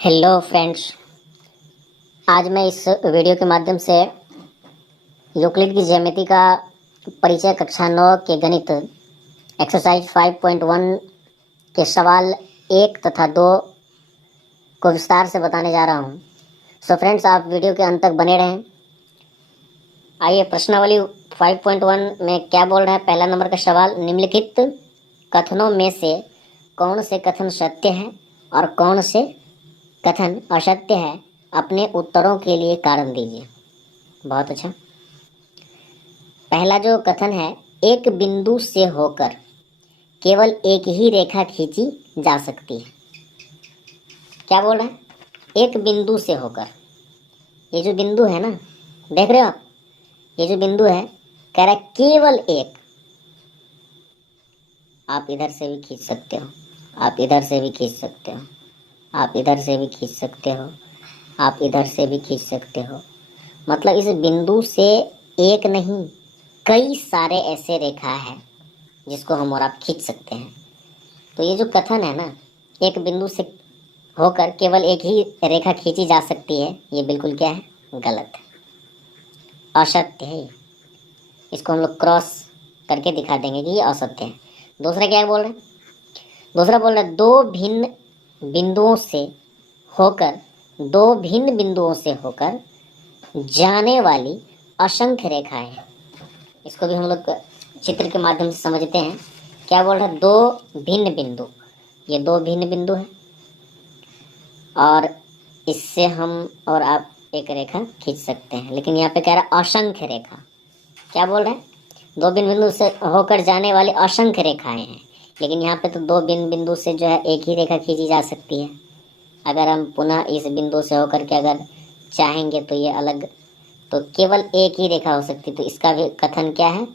Hello friends, आज मैं इस वीडियो के माध्यम से यूक्लिड की ज्यामिति का परिचय कक्षा 9 के गणित एक्सरसाइज 5.1 के सवाल 1 तथा 2 को विस्तार से बताने जा रहा हूं। सो फ्रेंड्स, आप वीडियो के अंत तक बने रहें। आइए, प्रश्नावली 5.1 में क्या बोल रहा है। पहला नंबर का सवाल, निम्नलिखित कथनों में से कौन से कथन सत्य हैं और कौन से कथन असत्य है, अपने उत्तरों के लिए कारण दीजिए। बहुत अच्छा। पहला जो कथन है, एक बिंदु से होकर केवल एक ही रेखा खींची जा सकती है। क्या बोल रहा है? एक बिंदु से होकर। ये जो बिंदु है ना, देख रहे हो आप, ये जो बिंदु है, कह रहा है केवल एक। आप इधर से भी खींच सकते हो, आप इधर से भी खींच सकते हो, आप इधर से भी खींच सकते हो, आप इधर से भी खींच सकते हो। मतलब इस बिंदु से एक नहीं, कई सारे ऐसे रेखा है जिसको हम और आप खींच सकते हैं। तो ये जो कथन है ना, एक बिंदु से होकर केवल एक ही रेखा खींची जा सकती है, ये बिल्कुल क्या है? गलत है, असत्य है। इसको हम लोग क्रॉस करके दिखा देंगे कि ये असत्य है। दूसरा क्या बोल रहे हैं? दूसरा बोल रहा है दो भिन्न बिंदुओं से होकर, दो भिन्न बिंदुओं से होकर जाने वाली असंख्य रेखाएं। इसको भी हम लोग चित्र के माध्यम से समझते हैं। क्या बोल रहा है? दो भिन्न बिंदु। ये दो भिन्न बिंदु है और इससे हम और आप एक रेखा खींच सकते हैं, लेकिन यहाँ पे कह रहा है असंख्य रेखा। क्या बोल रहे हैं? दो भिन्न बिंदु से होकर जाने वाली असंख्य रेखाएं हैं, लेकिन यहाँ पे तो दो भिन्न बिंदु से जो है एक ही रेखा खींची जा सकती है। अगर हम पुनः इस बिंदु से होकर के अगर चाहेंगे तो ये अलग, तो केवल एक ही रेखा हो सकती। तो इसका भी कथन क्या है?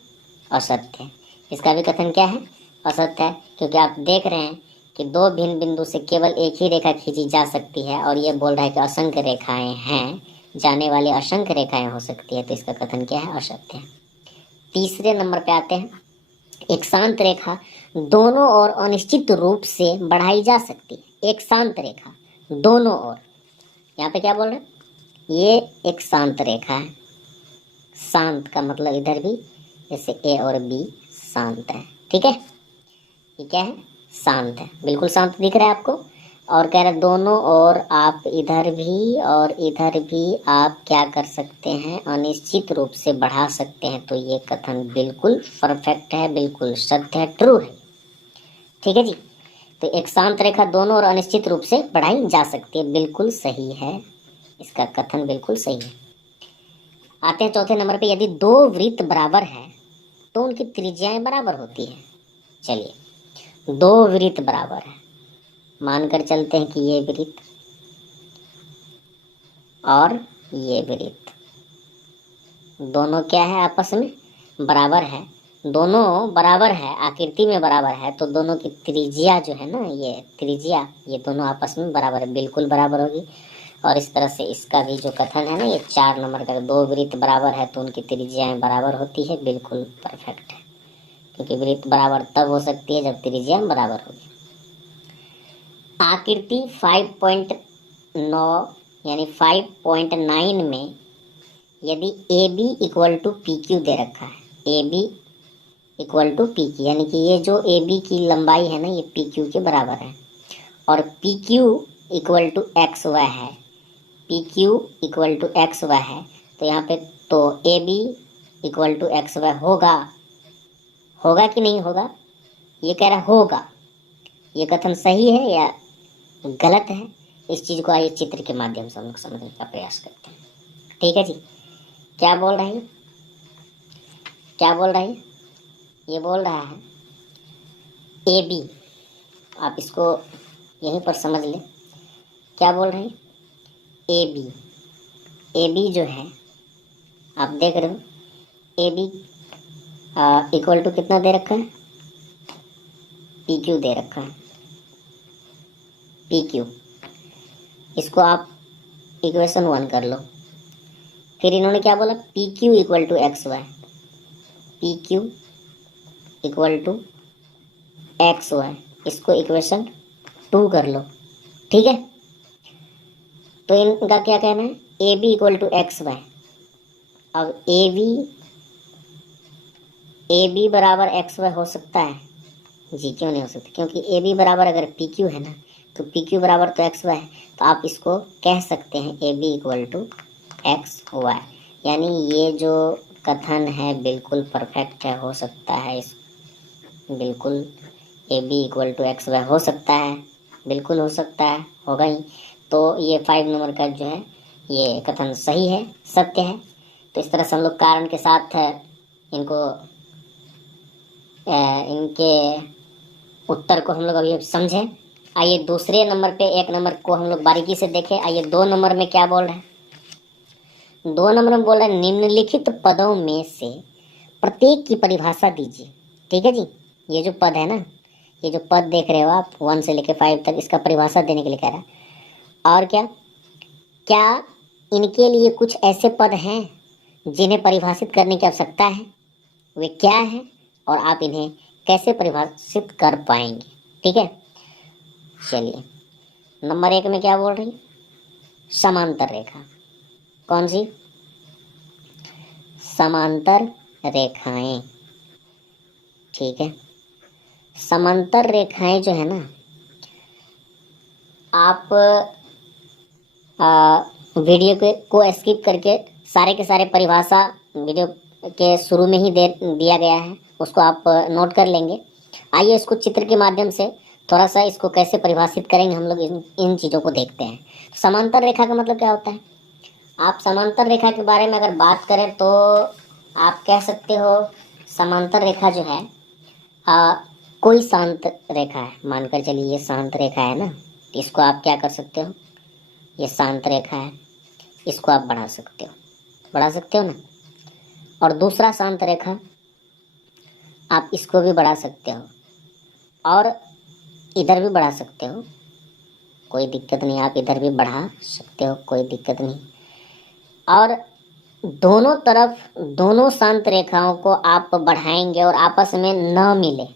असत्य है। इसका भी कथन क्या है? असत्य है, क्योंकि आप देख रहे हैं कि दो भिन्न बिंदु से केवल एक ही रेखा खींची जा सकती है और ये बोल रहा है कि असंख्य रेखाएं हैं, जाने वाली असंख्य रेखाएं हो सकती है। तो इसका कथन क्या है? असत्य है। तीसरे नंबर पे आते हैं, एक शांत रेखा दोनों ओर अनिश्चित रूप से बढ़ाई जा सकती है। एक शांत रेखा दोनों ओर, यहाँ पे क्या बोल रहे हैं? ये एक शांत रेखा है। शांत का मतलब इधर भी जैसे ए और बी शांत है, ठीक है। ये क्या है? शांत है, बिल्कुल शांत दिख रहा है आपको। और कह रहे दोनों ओर आप इधर भी और इधर भी आप क्या कर सकते हैं? अनिश्चित रूप से बढ़ा सकते हैं। तो ये कथन बिल्कुल परफेक्ट है, बिल्कुल सत्य है, ट्रू है, ठीक है जी। तो एक शांत रेखा दोनों ओर अनिश्चित रूप से बढ़ाई जा सकती है, बिल्कुल सही है। इसका कथन बिल्कुल सही है। आते हैं चौथे नंबर पे, यदि दो वृत्त बराबर है तो उनकी त्रिज्याएं बराबर होती है। चलिए, दो वृत्त बराबर है, मानकर चलते हैं कि ये वृत्त और ये वृत्त दोनों क्या है? आपस में बराबर है। दोनों बराबर है, आकृति में बराबर है, तो दोनों की त्रिज्या जो है ना, ये त्रिज्या, ये दोनों आपस में बराबर है, बिल्कुल बराबर होगी। और इस तरह से इसका भी जो कथन है ना, ये 4 नंबर का, दो वृत्त बराबर है तो उनकी त्रिज्याएं बराबर होती है, बिल्कुल परफेक्ट है। क्योंकि वृत्त बराबर तब हो सकती है जब त्रिज्या बराबर होगी। आकृति 5.9 यानी 5.9 में यदि A B equal to P Q दे रखा है, A B equal to P Q, यानी कि ये जो ए बी की लंबाई है ना, ये पी क्यू के बराबर है, और P Q equal to X Y है, P Q equal to X Y है। तो यहाँ पे तो A B equal to X Y होगा, होगा कि नहीं होगा? ये कह रहा होगा। ये कथन सही है या गलत है? इस चीज़ को आइए चित्र के माध्यम से हम लोग समझने का प्रयास करते हैं, ठीक है जी। क्या बोल रहा है? क्या बोल रहा है? ये बोल रहा है ए बी, आप इसको यहीं पर समझ लें। क्या बोल रहे हैं? ए बी, ए बी जो है, आप देख रहे हो, ए बी इक्वल टू कितना दे रखा है? पी क्यू दे रखा है, पी क्यू। इसको आप इक्वेशन 1 कर लो। फिर इन्होंने क्या बोला? P Q equal to X Y, P Q equal to X Y, इसको इक्वेशन 2 कर लो, ठीक है। तो इनका क्या कहना है, A B equal to X Y. अब ए बी बराबर एक्स वाई हो सकता है जी, क्यों नहीं हो सकता, क्योंकि ए बी बराबर अगर पी क्यू है ना, तो पी क्यू बराबर तो एक्स वाई है, तो आप इसको कह सकते हैं A B equal to X Y. यानी ये जो कथन है बिल्कुल परफेक्ट है, हो सकता है इस बिल्कुल A B equal to X Y हो सकता है, बिल्कुल हो सकता है, होगा ही। तो ये 5 नंबर का जो है ये कथन सही है, सत्य है। तो इस तरह से हम लोग कारण के साथ इनको इनके उत्तर को हम लोग अभी समझें। आइए दूसरे नंबर पे, एक नंबर को हम लोग बारीकी से देखें। आइए 2 नंबर में क्या बोल रहे हैं। 2 नंबर में बोल रहे हैं निम्नलिखित पदों में से प्रत्येक की परिभाषा दीजिए। ठीक है जी, ये जो पद है ना, ये जो पद देख रहे हो आप 1 से लेकर 5 तक, इसका परिभाषा देने के लिए कह रहा है। और क्या क्या इनके लिए कुछ ऐसे पद हैं जिन्हें परिभाषित करने की आवश्यकता है, वे क्या हैं और आप इन्हें कैसे परिभाषित कर पाएंगे। ठीक है, चलिए नंबर 1 में क्या बोल रही है, समांतर रेखा। कौन सी, समांतर रेखाएं। ठीक है, समांतर रेखाएं जो है ना, आप वीडियो को स्किप करके सारे के सारे परिभाषा वीडियो के शुरू में ही दे दिया गया है, उसको आप नोट कर लेंगे। आइए इसको चित्र के माध्यम से थोड़ा सा इसको कैसे परिभाषित करेंगे हम लोग, इन चीज़ों को देखते हैं। समांतर रेखा का मतलब क्या होता है। आप समांतर रेखा के बारे में अगर बात करें तो आप कह सकते हो समांतर रेखा जो है कोई शांत रेखा है, मानकर चलिए ये शांत रेखा है ना, तो इसको आप क्या कर सकते हो, ये शांत रेखा है, इसको आप बढ़ा सकते हो ना। और दूसरा शांत रेखा आप इसको भी बढ़ा सकते हो और इधर भी बढ़ा सकते हो, कोई दिक्कत नहीं, आप इधर भी बढ़ा सकते हो, कोई दिक्कत नहीं। और दोनों तरफ दोनों शांत रेखाओं को आप बढ़ाएंगे और आपस में न मिले,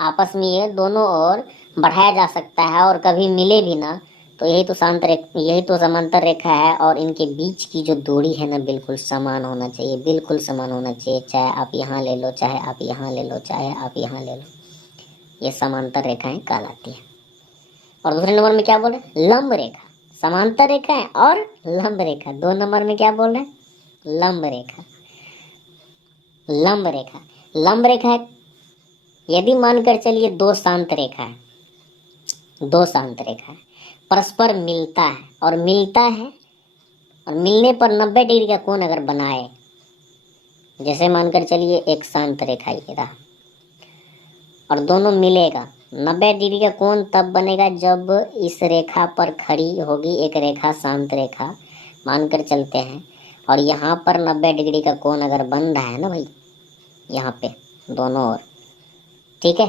आपस में ये दोनों ओर बढ़ाया जा सकता है और कभी मिले भी ना, तो यही तो समांतर रेखा है। और इनके बीच की जो दूरी है ना बिल्कुल समान होना चाहिए, बिल्कुल समान होना चाहिए, चाहे आप यहाँ ले लो, चाहे आप यहाँ ले लो, चाहे आप यहाँ ले लो, ये समांतर रेखाएं कहलाती है। और दूसरे नंबर में क्या बोल रहे हैं, लंब रेखा। समांतर रेखा है और लंब रेखा, 2 नंबर में क्या बोल रहे हैं, लंब रेखा। लंब रेखा, लंब रेखा है यदि मानकर चलिए दो शांत रेखा है, दो शांत रेखा है, परस्पर मिलता है और मिलता है और मिलने पर 90 डिग्री का कोण अगर बनाए, जैसे मानकर चलिए एक शांत रेखा ये रहा और दोनों मिलेगा, 90 डिग्री का कोण तब बनेगा जब इस रेखा पर खड़ी होगी एक रेखा, शांत रेखा मानकर चलते हैं, और यहाँ पर 90 डिग्री का कोण अगर बन रहा है ना भाई, यहाँ पे दोनों ओर, ठीक है,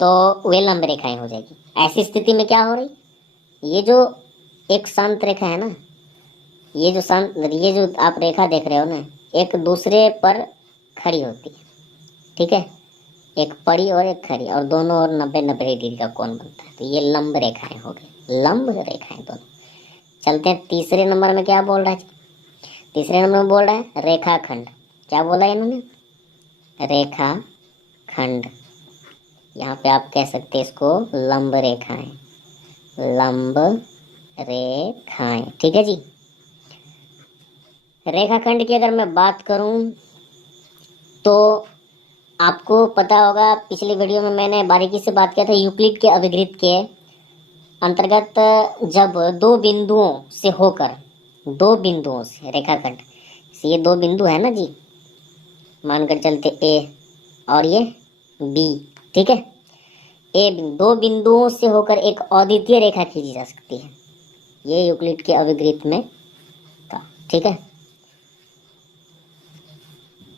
तो वे लंब रेखाएं हो जाएगी। ऐसी स्थिति में क्या हो रही, ये जो एक शांत रेखा है ना, ये जो आप रेखा देख रहे हो ना, एक दूसरे पर खड़ी होती है, ठीक है, एक पड़ी और एक खड़ी, और दोनों ओर 90-90 डिग्री का कोण बनता है, तो ये लंब रेखाएं हो गई, लंब रेखाएं दोनों। चलते हैं तीसरे नंबर में, क्या बोल रहा है, तीसरे नंबर में बोल रहा है रेखाखंड। क्या बोला इन्होंने, रेखाखंड। यहाँ पे आप कह सकते हैं इसको लंब रेखाएं, लंब रेखाएं, ठीक है जी। रेखाखंड की अगर मैं बात करूं तो आपको पता होगा, पिछले वीडियो में मैंने बारीकी से बात किया था यूक्लिड के अभिवृत्त के अंतर्गत, जब दो बिंदुओं से होकर, दो बिंदुओं से रेखाखंड से, ये दो बिंदु है ना जी, मानकर चलते ए और ये बी, ठीक है, दो बिंदुओं से होकर एक अद्वितीय रेखा खींची जा सकती है, ये यूक्लिड के अभिवृत्त में था, ठीक है,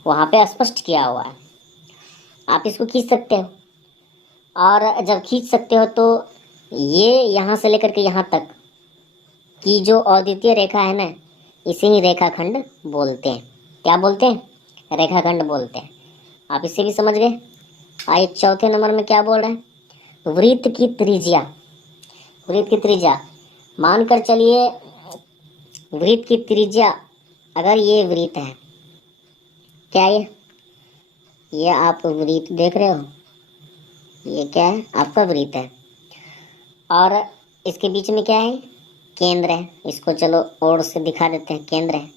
वहां पे स्पष्ट किया हुआ है, आप इसको खींच सकते हो। और जब खींच सकते हो तो ये यहाँ से लेकर के यहाँ तक की जो अद्वितीय रेखा है ना, इसे ही रेखाखंड बोलते हैं। क्या बोलते हैं, रेखाखंड बोलते हैं। आप इससे भी समझ गए। आइए चौथे नंबर में क्या बोल रहे हैं, वृत्त की त्रिज्या। वृत्त की त्रिज्या मानकर चलिए वृत्त की त्रिज्या, अगर ये वृत्त है, क्या ये आप वृत्त देख रहे हो, ये क्या है, आपका वृत्त है, और इसके बीच में क्या है, केंद्र है। इसको चलो और से दिखा देते हैं, केंद्र है,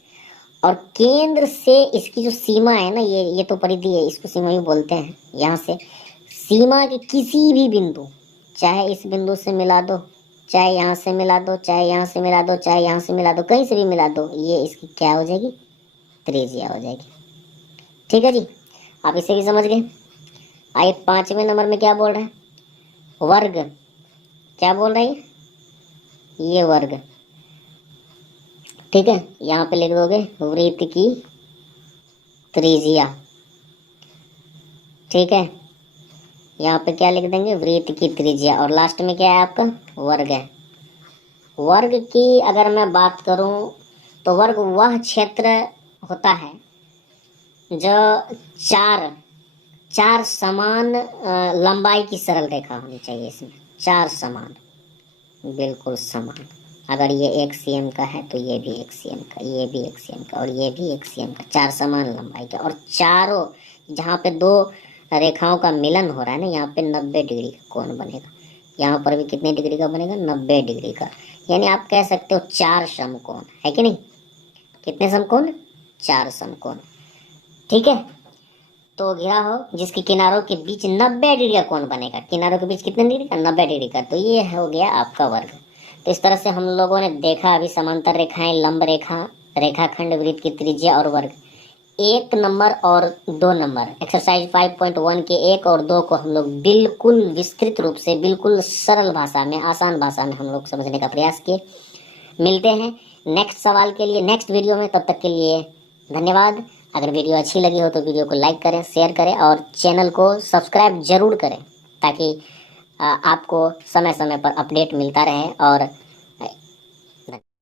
और केंद्र से इसकी जो सीमा है ना, ये तो परिधि है, इसको सीमा भी बोलते हैं। यहाँ से सीमा के किसी भी बिंदु, चाहे इस बिंदु से मिला दो, चाहे यहाँ से मिला दो, चाहे यहाँ से मिला दो, चाहे यहाँ से मिला दो, कहीं से भी मिला दो, ये इसकी क्या हो जाएगी, त्रिज्या हो जाएगी। ठीक है जी, आप इसे भी समझ गए। आइए 5वें नंबर में क्या बोल रहा है, वर्ग। क्या बोल रहा है ये वर्ग। ठीक है, यहाँ पे लिख दोगे वृत्त की त्रिज्या। ठीक है, यहाँ पे क्या लिख देंगे, वृत्त की त्रिज्या, और लास्ट में क्या है आपका, वर्ग है। वर्ग की अगर मैं बात करूँ तो वर्ग वह क्षेत्र होता है जो चार समान लंबाई की सरल रेखा होनी चाहिए। इसमें 4 समान, बिल्कुल समान। अगर ये 1 cm का है तो ये भी 1 cm का, ये भी 1 cm का, और ये भी 1 cm का, 4 समान लंबाई का। और चारों, जहाँ पे 2 रेखाओं का मिलन हो रहा है ना, यहाँ पे 90 डिग्री का कोण बनेगा। यहाँ पर भी कितने डिग्री का बनेगा, 90 डिग्री का। यानी आप कह सकते हो 4 समकोण है कि नहीं। कितने समकोण, 4 समकोण। ठीक है, तो घेरा हो जिसके किनारों के बीच 90 डिग्री का कोण बनेगा। किनारों के बीच कितने डिग्री का, 90 डिग्री का। तो ये हो गया आपका वर्ग। तो इस तरह से हम लोगों ने देखा अभी समांतर रेखाएं, लंब रेखा, रेखाखंड, वृत्त की त्रिज्या और वर्ग। 1 नंबर और 2 नंबर एक्सरसाइज 5.1 के 1 और 2 को हम लोग बिल्कुल विस्तृत रूप से, बिल्कुल सरल भाषा में, आसान भाषा में हम लोग समझने का प्रयास किए। मिलते हैं नेक्स्ट सवाल के लिए नेक्स्ट वीडियो में। तब तक के लिए धन्यवाद। अगर वीडियो अच्छी लगी हो तो वीडियो को लाइक करें, शेयर करें और चैनल को सब्सक्राइब जरूर करें, ताकि आपको समय समय पर अपडेट मिलता रहे और